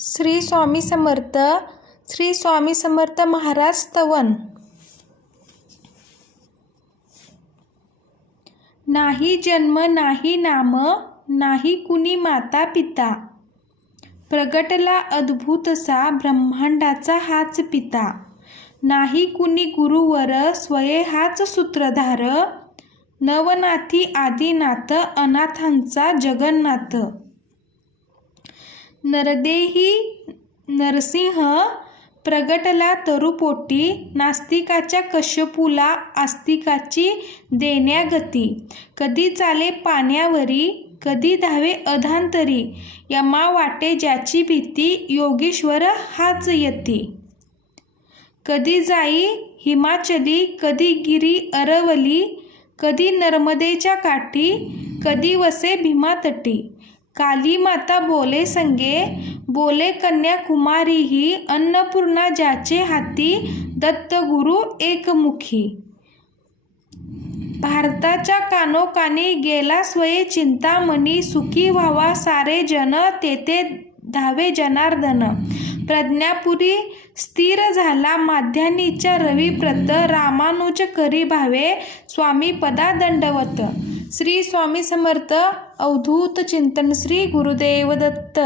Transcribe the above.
श्री स्वामी समर्थ. श्री स्वामी समर्थ महाराज स्तवन. नाही जन्म नाही नाम, नाही कुणी माता पिता, प्रगटला अद्भुतसा ब्रह्मांडाचा हाच पिता. नाही कुणी गुरुवर, स्वये हाच सूत्रधार, नवनाथी आदिनाथ, अनाथांचा जगन्नाथ. नरदेही नरसिंह प्रगटला तरुपोटी, नास्तिकाच्या कश्यपूला आस्तिकाची देण्यागती. कधी चाले पाण्यावरी, कधी धावे अधांतरी, यमा वाटे ज्याची भीती, योगेश्वर हाच यती. कधी जाई हिमाचली, कधी गिरी अरवली, कधी नर्मदेच्या काठी, कधी वसे भीमातटी. काली माता बोले संगे, बोले कन्याकुमारीही, अन्नपूर्णा ज्याचे हाती, दत्तगुरु एकमुखी. भारताच्या कानोकानी गेला स्वये चिंतामणी, सुखी व्हावा सारे जन, तेथे धावे जनार्दन. प्रज्ञापुरी स्थिर झाला माध्यानीच्या रविप्रत, रामानुज करी भावे स्वामी पदा दंडवत. श्री स्वामी समर्थ. अवधूत चिंतन. श्री गुरुदेव दत्त.